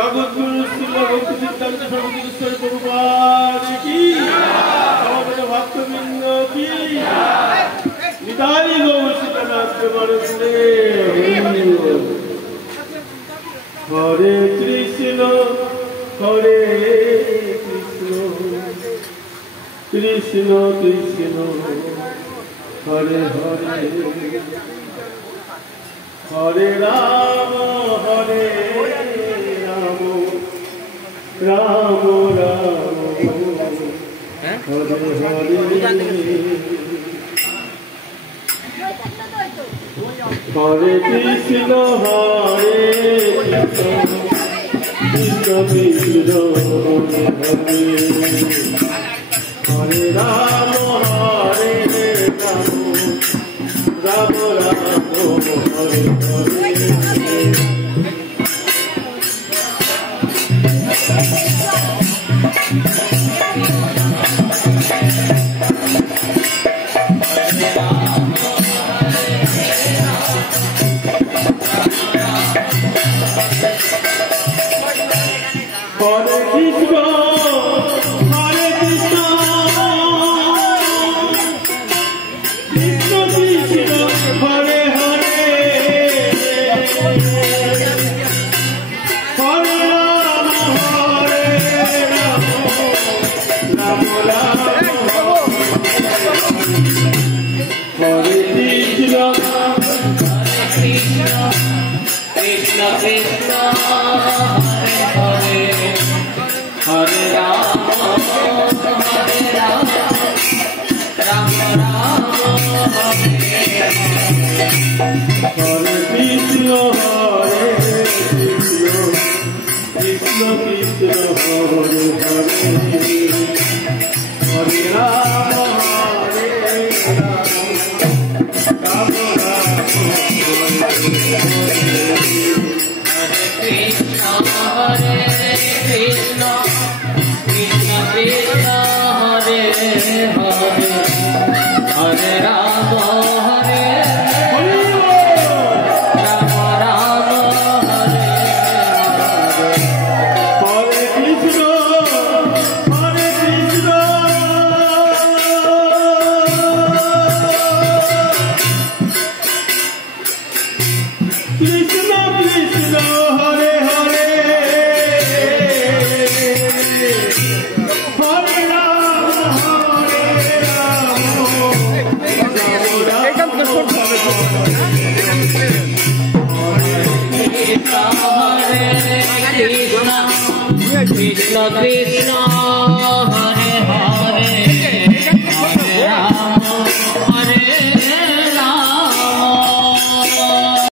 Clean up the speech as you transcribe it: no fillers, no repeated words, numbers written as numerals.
জগৎগুরু শ্রীল ভক্তি সিদ্ধান্ত সর্বজীশ্বর প্রভুপাদ কি আমাদের ভক্তবৃন্দ কি নিতাই গৌর সীতানাথ বরদে হরে কৃষ্ণ হরে কৃষ্ণ কৃষ্ণ কৃষ্ণ হরে হরে হরে রাম হরে রাম রাম রাম হরে হরে হরে কৃষ্ণ হরে কৃষ্ণ কৃষ্ণ কৃষ্ণ হরে হরে রাম হরে Ram Ram Ram Hare Hare Hare Krishna, Hare Krishna, Krishna Krishna, Hare Hare, Hare Rama, Hare Rama, Rama Rama, Hare Krishna, Krishna Krishna, Krishna Hare Hare Rama, Hare Rama, Rama Rama, Hare Hare Krishna, Hare Krishna, Krishna Krishna, Hare Hare, Hare Rama, Hare Rama, Rama Rama, Hare Krishna, Hare Krishna, Krishna Krishna, Hare Hare, Hare Rama, Hare Rama, Rama Hare Hare, Hare Krishna, Hare Krishna, Krishna Krishna, Hare Hare, Hare Rama, Hare Rama, Krishna Krishna,